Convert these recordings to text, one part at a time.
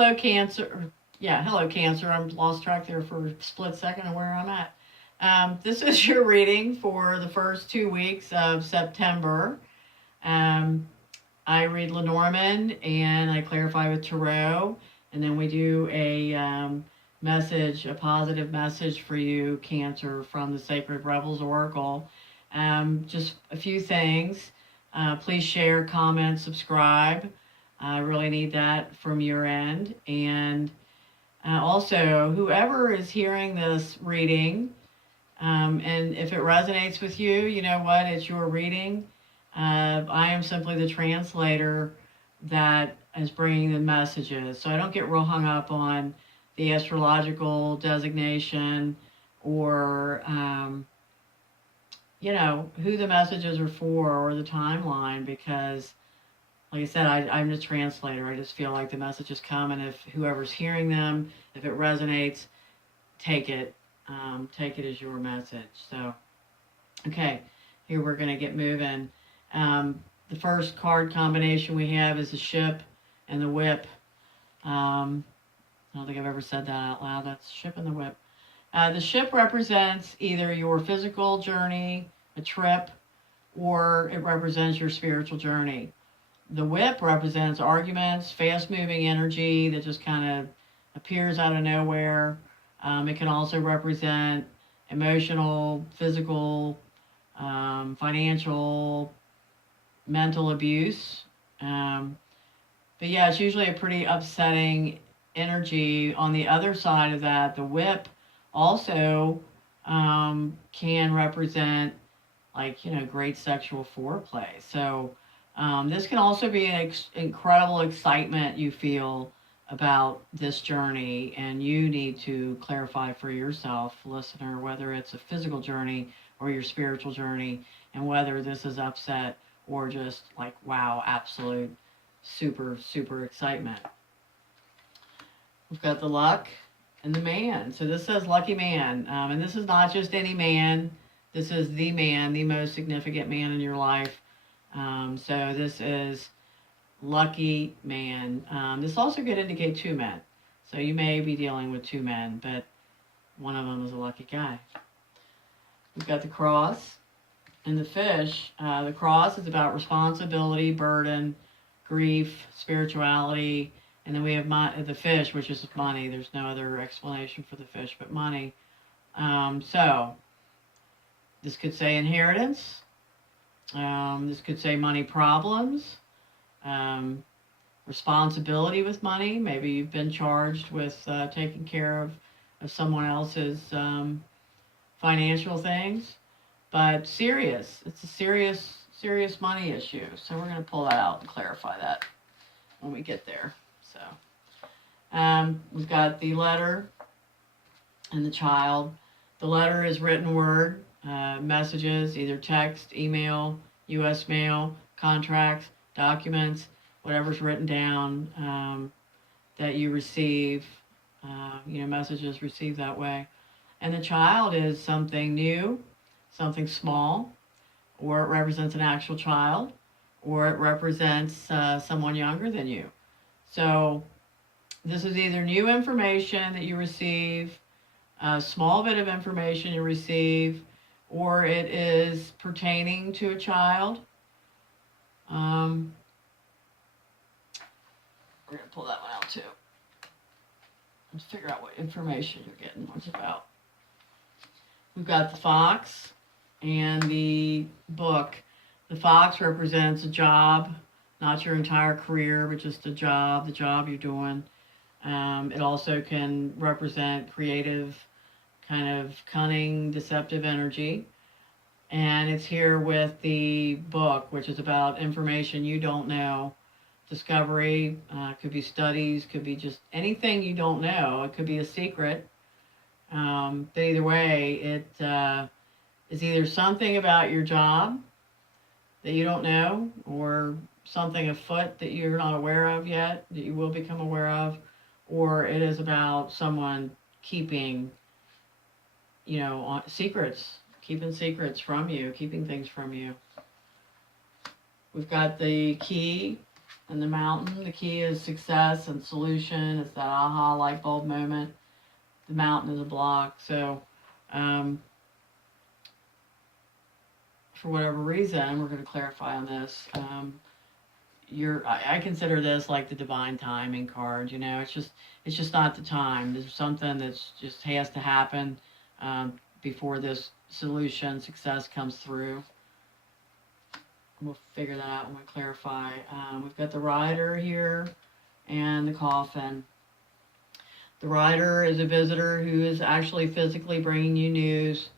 Hello, Cancer. Yeah, hello, Cancer. I'm lost track there for a split second of where I'm at. This is your reading for the first 2 weeks of September. Um, I read Lenormand and I clarify with Tarot, and then we do a message, a positive message for you, Cancer, from the Sacred Rebels Oracle. Just a few things. Please share, comment, subscribe. I really need that from your end. And also, whoever is hearing this reading, and if it resonates with you, you know what? It's your reading. I am simply the translator that is bringing the messages. So I don't get real hung up on the astrological designation or, who the messages are for or the timeline, because like I said, I'm the translator. I just feel like the messages come, and if whoever's hearing them, if it resonates, take it. Take it as your message. So, okay, here we're going to get moving. The first card combination we have is the ship and the whip. I don't think I've ever said that out loud. That's ship and the whip. The ship represents either your physical journey, a trip, or it represents your spiritual journey. The whip represents arguments, fast-moving energy that just kind of appears out of nowhere. It can also represent emotional, physical, financial, mental abuse. But yeah, it's usually a pretty upsetting energy. On the other side of that, the whip also can represent, like, great sexual foreplay. So this can also be an incredible excitement you feel about this journey, and you need to clarify for yourself, listener, whether it's a physical journey or your spiritual journey, and whether this is upset or just like, wow, absolute super, super excitement. We've got the luck and the man. So this says lucky man, and this is not just any man. This is the man, the most significant man in your life. So this is lucky man. This also could indicate two men. So you may be dealing with two men, but one of them is a lucky guy. We've got the cross and the fish. The cross is about responsibility, burden, grief, spirituality, and then we have the fish, which is money. There's no other explanation for the fish but money. So this could say inheritance. This could say money problems, responsibility with money. Maybe you've been charged with taking care of someone else's financial things, but serious. It's a serious money issue. So we're going to pull that out and clarify that when we get there. So we've got the letter and the child. The letter is written word. Messages, either text, email, U.S. mail, contracts, documents, whatever's written down that you receive, messages received that way. And the child is something new, something small, or it represents an actual child, or it represents someone younger than you. So this is either new information that you receive, a small bit of information you receive, or it is pertaining to a child. We're going to pull that one out too. Let's figure out what information you're getting, what it's about. We've got the fox and the book. The fox represents a job, not your entire career, but just the job you're doing. It also can represent creative, kind of cunning, deceptive energy. And it's here with the book, which is about information you don't know. Discovery, could be studies, could be just anything you don't know. It could be a secret. But either way, it is either something about your job that you don't know, or something afoot that you're not aware of yet, that you will become aware of, or it is about someone keeping secrets, keeping secrets from you, keeping things from you. We've got the key And the mountain, the key is success and solution. It's that aha light bulb moment. The mountain is a block. So, um, for whatever reason, we're going to clarify on this. I consider this like the divine timing card. You know, it's just not the time. There's something that's just has to happen before this solution success comes through. We'll figure that out when we clarify. We've got the rider here and the coffin. The rider is a visitor who is actually physically bringing you news,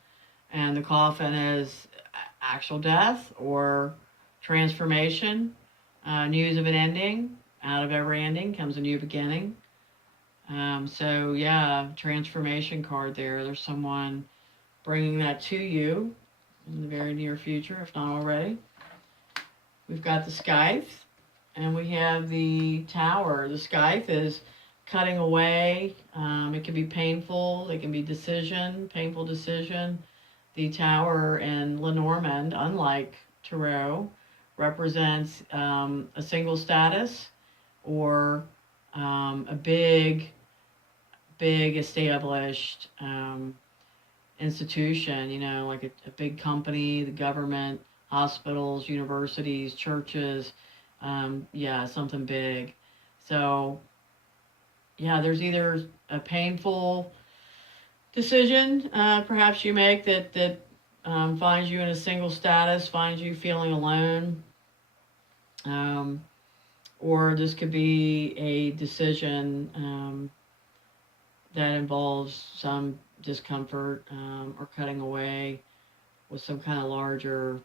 and the coffin is actual death or transformation, news of an ending. Out of every ending comes a new beginning. So yeah, transformation card there. There's someone bringing that to you in the very near future, if not already. We've got the scythe, and we have the tower. The scythe is cutting away. It can be painful. It can be painful decision. The tower in Lenormand, unlike tarot, represents a single status or a big established institution, you know, like a big company, the government, hospitals, universities, churches, yeah, something big. So, yeah, there's either a painful decision perhaps you make that finds you in a single status, finds you feeling alone, or this could be a decision that involves some discomfort or cutting away with some kind of larger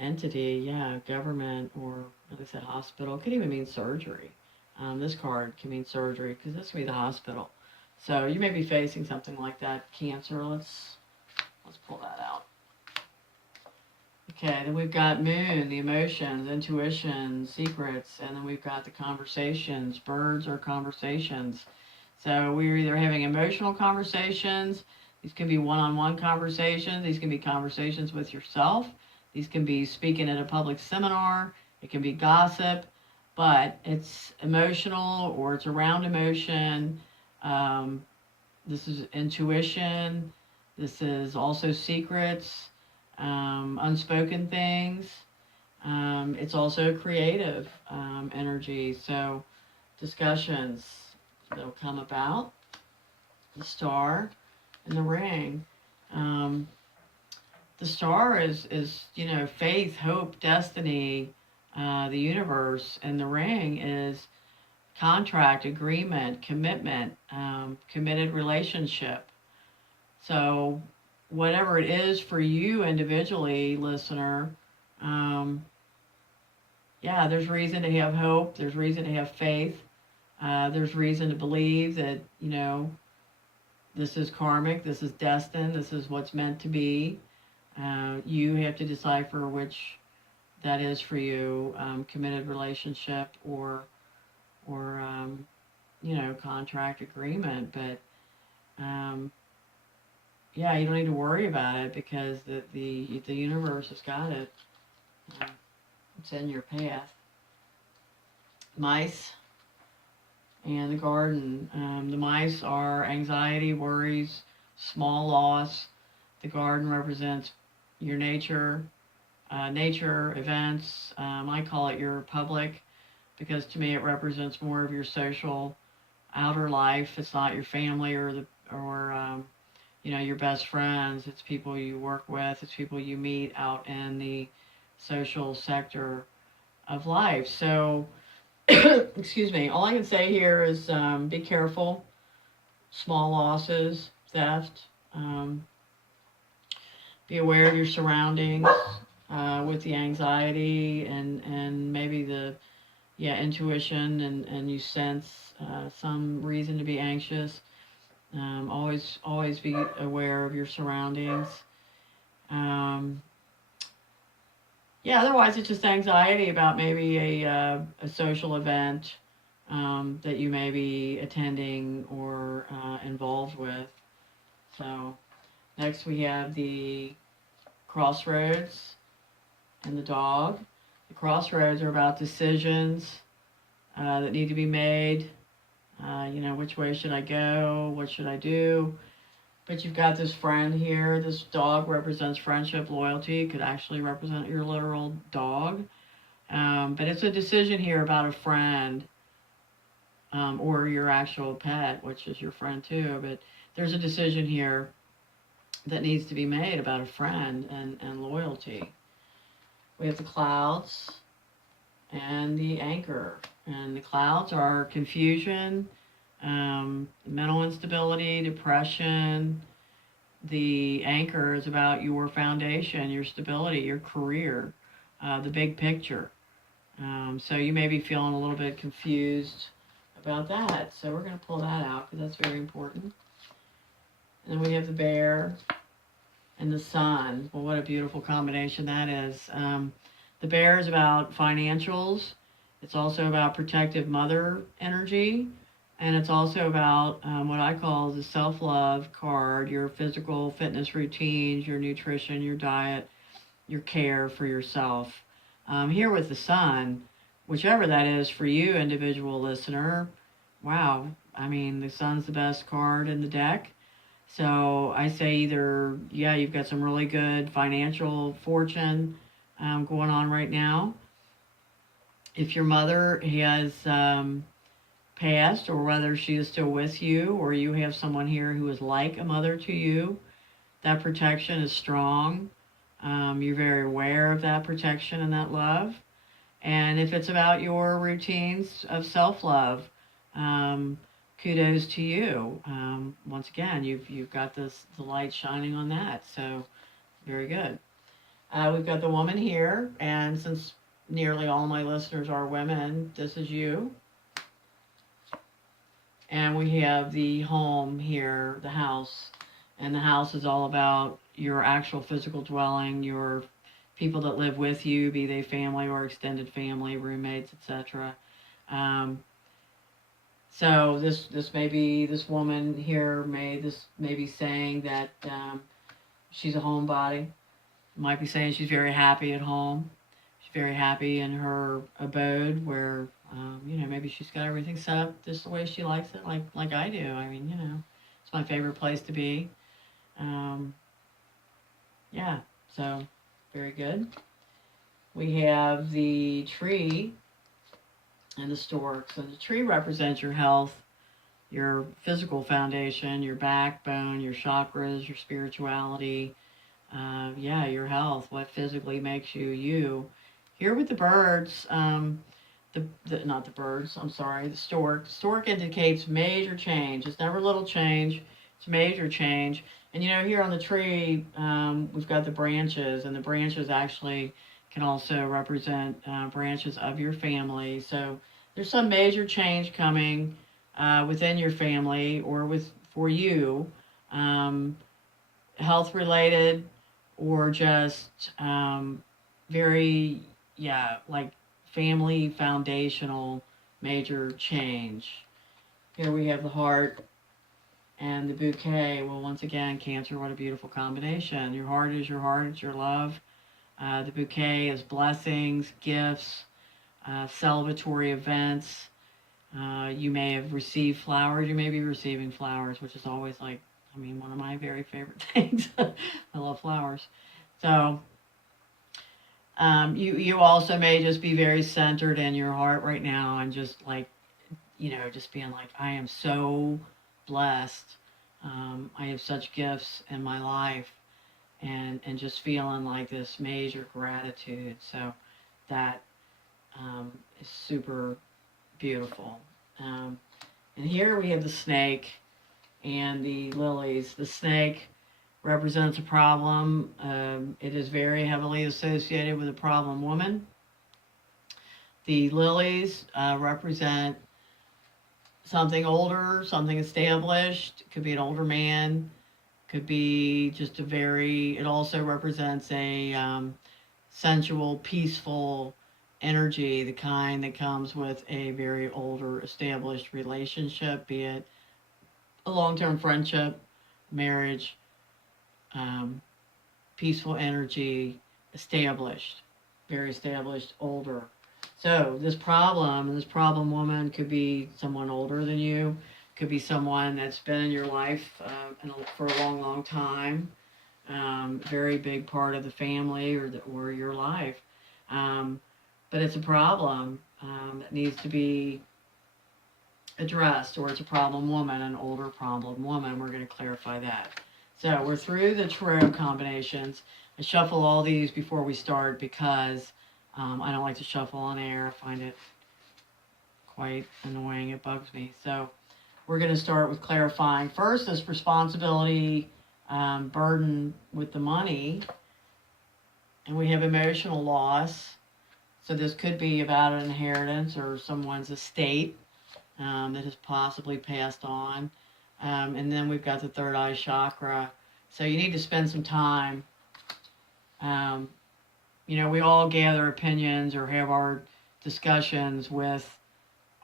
entity, yeah, government, or like I said, hospital. It could even mean surgery. This card can mean surgery because this could be the hospital. So you may be facing something like that, Cancer. Let's pull that out. Okay, then we've got Moon, the emotions, intuition, secrets, and then we've got the conversations. Birds are conversations. So we're either having emotional conversations. These can be one-on-one conversations. These can be conversations with yourself. These can be speaking at a public seminar. It can be gossip, but it's emotional or it's around emotion. This is intuition. This is also secrets, unspoken things. It's also creative energy. So discussions that'll come about. The star and the ring. The star is you know, faith, hope, destiny, the universe, and the ring is contract, agreement, commitment, committed relationship. So whatever it is for you individually, listener, yeah, there's reason to have hope. There's reason to have faith. There's reason to believe that, you know, this is karmic, this is destined, this is what's meant to be. You have to decipher which that is for you, committed relationship or you know, contract agreement. But yeah, you don't need to worry about it because the universe has got it. It's in your path. Mice and the garden. The mice are anxiety, worries, small loss. The garden represents your nature events. I call it your public because to me it represents more of your social outer life. It's not your family or you know, your best friends. It's people you work with. It's people you meet out in the social sector of life. So, excuse me. All I can say here is be careful. Small losses, theft. Be aware of your surroundings with the anxiety and maybe the intuition and you sense some reason to be anxious. Always be aware of your surroundings. Otherwise it's just anxiety about maybe a social event that you may be attending or involved with. So next we have the crossroads and the dog. The crossroads are about decisions that need to be made. Which way should I go? What should I do? But you've got this friend here. This dog represents friendship, loyalty. It could actually represent your literal dog. But it's a decision here about a friend, or your actual pet, which is your friend too. But there's a decision here that needs to be made about a friend and loyalty. We have the clouds and the anchor. And the clouds are confusion, mental instability, depression. The anchor is about your foundation, your stability, your career, the big picture. So you may be feeling a little bit confused about that. So we're going to pull that out because that's very important. And then we have the bear and the sun. Well, what a beautiful combination that is. The bear is about financials. It's also about protective mother energy. And it's also about what I call the self-love card, your physical fitness routines, your nutrition, your diet, your care for yourself. Here with the sun, whichever that is for you, individual listener, wow, I mean, the sun's the best card in the deck. So I say either, yeah, you've got some really good financial fortune going on right now. If your mother has passed, or whether she is still with you, or you have someone here who is like a mother to you, that protection is strong. You're very aware of that protection and that love. And if it's about your routines of self-love, kudos to you. Once again, you've got the light shining on that, so very good. We've got the woman here, and since nearly all my listeners are women, this is you. And we have the home here, the house, and the house is all about your actual physical dwelling, your people that live with you, be they family or extended family, roommates, etc. So this may be, this woman here may be saying that she's a homebody. Might be saying she's very happy at home. She's very happy in her abode where maybe she's got everything set up just the way she likes it, like I do. I mean, it's my favorite place to be. Yeah, so very good. We have the tree and the storks. And the tree represents your health, your physical foundation, your backbone, your chakras, your spirituality, your health, what physically makes you you. Here with the birds, not the birds, I'm sorry, the stork. Stork indicates major change. It's never little change, it's major change. And here on the tree, we've got the branches, and the branches actually can also represent branches of your family. So there's some major change coming within your family or for you, health related, or just very, like family foundational major change. Here we have the heart and the bouquet. Well, once again, Cancer, what a beautiful combination. Your heart is your heart, it's your love. The bouquet is blessings, gifts, celebratory events. You may have received flowers. You may be receiving flowers, which is always one of my very favorite things. I love flowers. So you also may just be very centered in your heart right now, and just just being like, I am so blessed. I have such gifts in my life, and just feeling like this major gratitude. So that is super beautiful. And here we have the snake and the lilies. The snake represents a problem. It is very heavily associated with a problem woman. The lilies represent something older, something established. It could be an older man. Could be just it also represents a sensual, peaceful energy, the kind that comes with a very older, established relationship, be it a long-term friendship, marriage, peaceful energy, established. very established, older. So this problem woman could be someone older than you, could be someone that's been in your life for a long, long time, very big part of the family or your life. Um, but it's a problem that needs to be addressed, or it's a problem woman, an older problem woman. We're going to clarify that. So we're through the tarot combinations. I shuffle all these before we start because I don't like to shuffle on air. I find it quite annoying. It bugs me. So we're going to start with clarifying. First, this responsibility, burden with the money, and we have emotional loss. So this could be about an inheritance or someone's estate that has possibly passed on. And then we've got the third eye chakra. So you need to spend some time. We all gather opinions or have our discussions with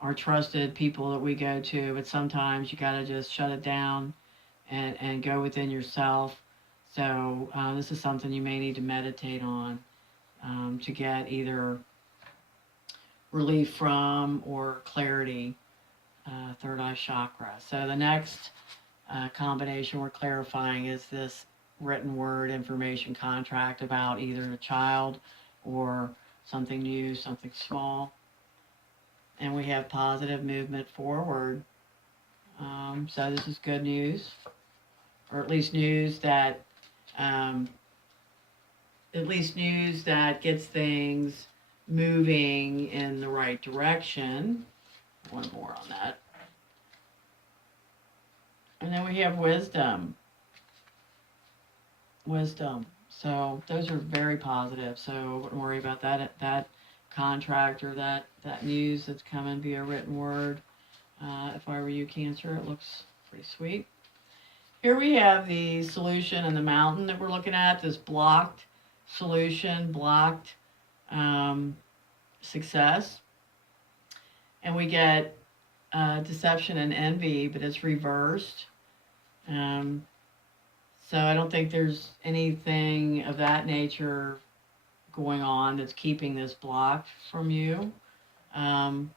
our trusted people that we go to, but sometimes you got to just shut it down and go within yourself. So this is something you may need to meditate on to get either relief from or clarity. Third eye chakra. So the next combination we're clarifying is this written word information contract about either a child or something new, something small. And we have positive movement forward. So this is good news, or at least news that gets things moving in the right direction. One more on that. And then we have wisdom. So those are very positive. So wouldn't worry about that contract or that news that's coming via written word. If I were you, Cancer, it looks pretty sweet. Here we have the solution and the mountain that we're looking at. This blocked solution, blocked success. And we get deception and envy, but it's reversed. So I don't think there's anything of that nature going on that's keeping this blocked from you. And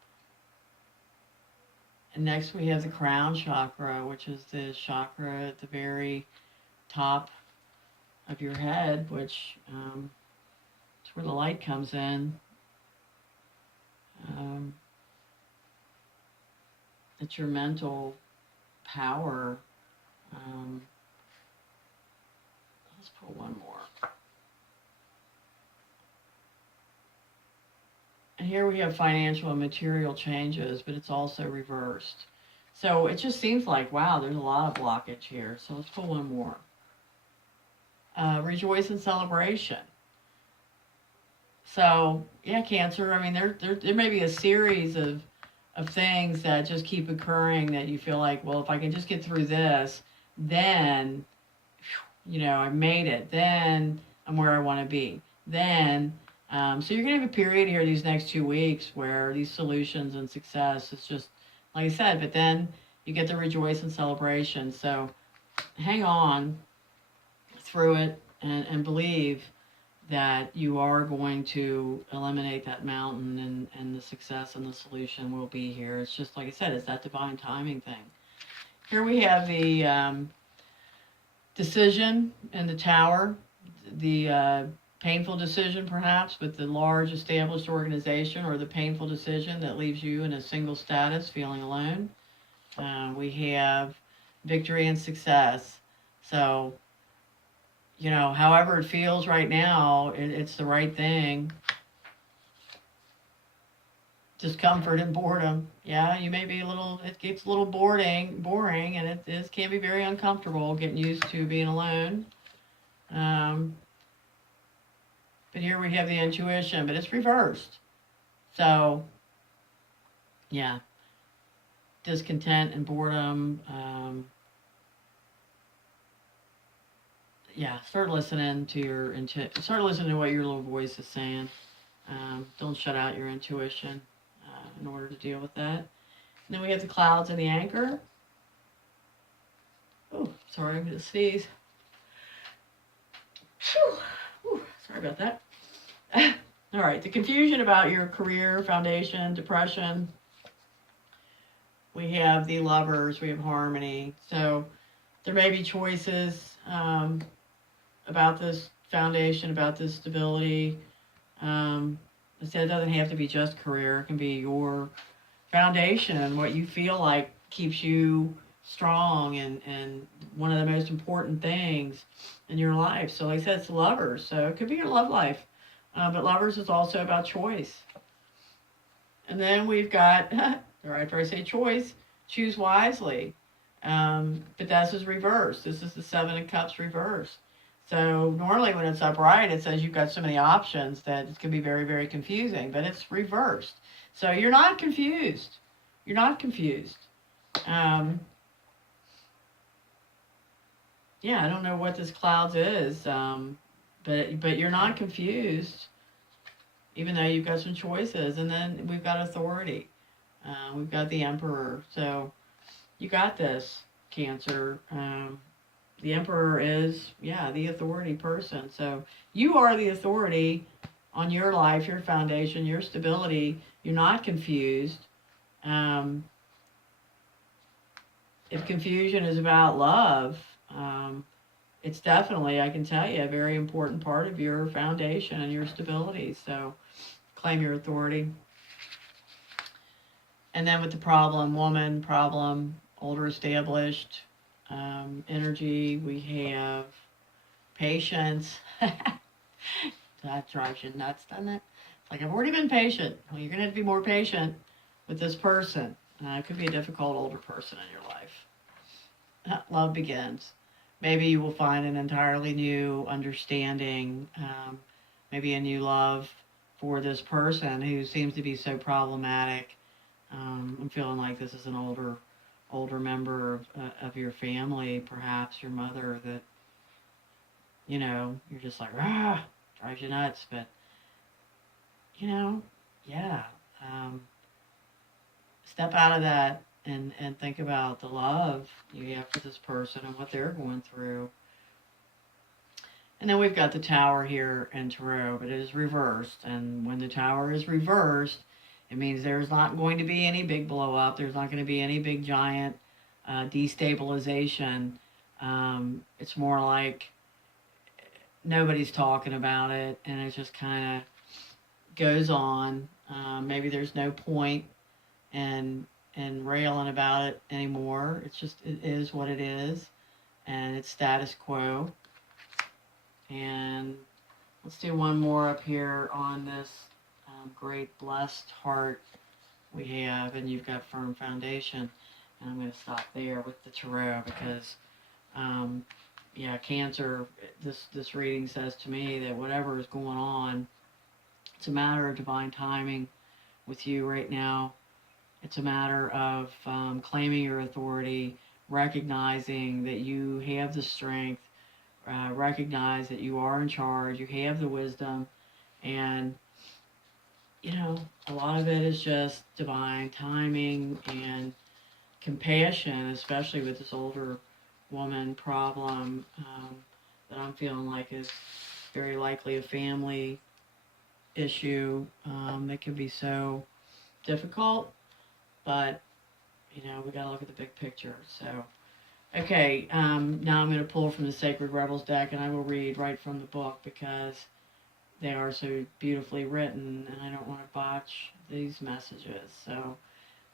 next we have the crown chakra, which is the chakra at the very top of your head, which is where the light comes in. It's your mental power. Let's put one more. And here we have financial and material changes, but it's also reversed. So it just seems like, wow, there's a lot of blockage here. So let's put one more. Rejoice and celebration. So, yeah, Cancer, I mean, there may be a series of things that just keep occurring that you feel like, well, if I can just get through this, then, I made it. Then I'm where I want to be. Then, so you're going to have a period here these next 2 weeks where these solutions and success is just, like I said, but then you get the rejoice and celebration. So hang on through it and believe that you are going to eliminate that mountain and the success and the solution will be here. It's just, like I said, it's that divine timing thing. Here we have the decision in the tower, the painful decision perhaps with the large established organization, or the painful decision that leaves you in a single status feeling alone. We have victory and success. So, however it feels right now, it's the right thing. Discomfort and boredom. Yeah, you may be it gets a little boring, and it can be very uncomfortable getting used to being alone. But here we have the intuition, but it's reversed. So, yeah, discontent and boredom. Start listening to start listening to what your little voice is saying. Don't shut out your intuition in order to deal with that. And then we have the clouds and the anchor. Oh, sorry, I'm going to sneeze. Whew. Sorry about that. All right, the confusion about your career, foundation, depression. We have the lovers, we have harmony. So there may be choices about this foundation, about this stability. I said it doesn't have to be just career, it can be your foundation, what you feel like keeps you strong and one of the most important things in your life. So, like I said, it's lovers. So, it could be your love life. But lovers is also about choice. And then we've got, right after I say choice, choose wisely. But this is reversed. This is the Seven of Cups reversed. So normally when it's upright, it says you've got so many options that it can be very, very confusing. But it's reversed. So you're not confused. You're not confused. Yeah, I don't know what this clouds is, but you're not confused, even though you've got some choices. And then we've got authority. We've got the Emperor. So you got this, Cancer. The Emperor is, the authority person. So you are the authority on your life, your foundation, your stability. You're not confused. If confusion is about love, it's definitely, I can tell you, a very important part of your foundation and your stability. So claim your authority. And then with the problem, woman, problem, older established, energy, we have patience. That drives you nuts, doesn't it? It's like, I've already been patient. Well, you're going to have to be more patient with this person. It could be a difficult older person in your life. Love begins. Maybe you will find an entirely new understanding, maybe a new love for this person who seems to be so problematic. I'm feeling like this is an older member of your family, perhaps your mother, that, you're just like, drives you nuts. But, yeah, step out of that and think about the love you have for this person and what they're going through. And then we've got the Tower here in Tarot, but it is reversed. And when the Tower is reversed, it means there's not going to be any big blow up. There's not going to be any big giant destabilization. It's more like nobody's talking about it, and it just kind of goes on. Maybe there's no point in railing about it anymore. It is what it is, and it's status quo. And let's do one more up here on this great blessed heart we have, and you've got firm foundation. And I'm going to stop there with the tarot because, Cancer, this reading says to me that whatever is going on, it's a matter of divine timing with you right now. It's a matter of claiming your authority, recognizing that you have the strength, recognize that you are in charge, you have the wisdom, and a lot of it is just divine timing and compassion, especially with this older woman problem that I'm feeling like is very likely a family issue that can be so difficult. But, we got to look at the big picture. So, okay, now I'm going to pull from the Sacred Rebels deck, and I will read right from the book because they are so beautifully written, and I don't want to botch these messages. So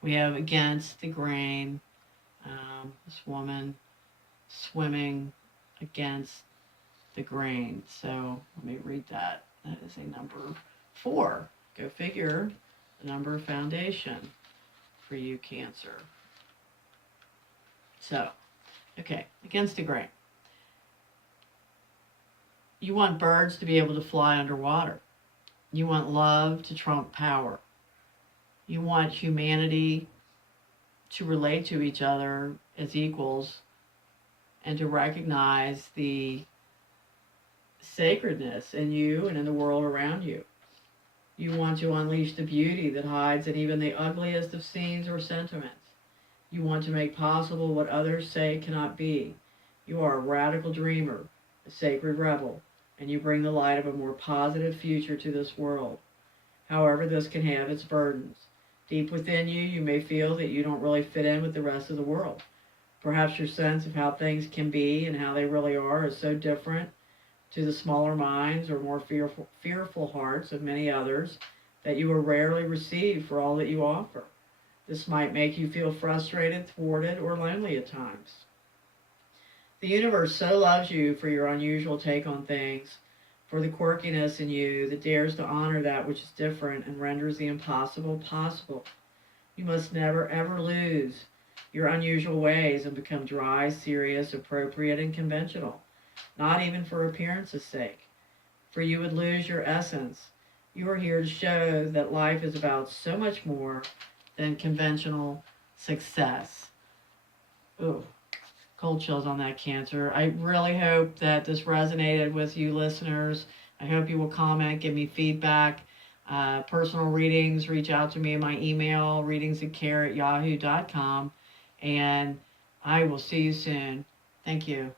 we have against the grain, this woman swimming against the grain. So let me read that. That is a number 4. Go figure, the number of foundation for you, Cancer. So, okay, against the grain. You want birds to be able to fly underwater. You want love to trump power. You want humanity to relate to each other as equals and to recognize the sacredness in you and in the world around you. You want to unleash the beauty that hides in even the ugliest of scenes or sentiments. You want to make possible what others say cannot be. You are a radical dreamer, a sacred rebel, and you bring the light of a more positive future to this world. However, this can have its burdens. Deep within you, you may feel that you don't really fit in with the rest of the world. Perhaps your sense of how things can be and how they really are is so different to the smaller minds or more fearful hearts of many others that you are rarely received for all that you offer. This might make you feel frustrated, thwarted, or lonely at times. The universe so loves you for your unusual take on things, for the quirkiness in you that dares to honor that which is different and renders the impossible possible. You must never ever lose your unusual ways and become dry, serious, appropriate, and conventional, not even for appearance's sake, for you would lose your essence. You are here to show that life is about so much more than conventional success. Ooh, cold chills on that, Cancer. I really hope that this resonated with you listeners. I hope you will comment, give me feedback. Personal readings, reach out to me in my email, readings@yahoo.com. And I will see you soon. Thank you.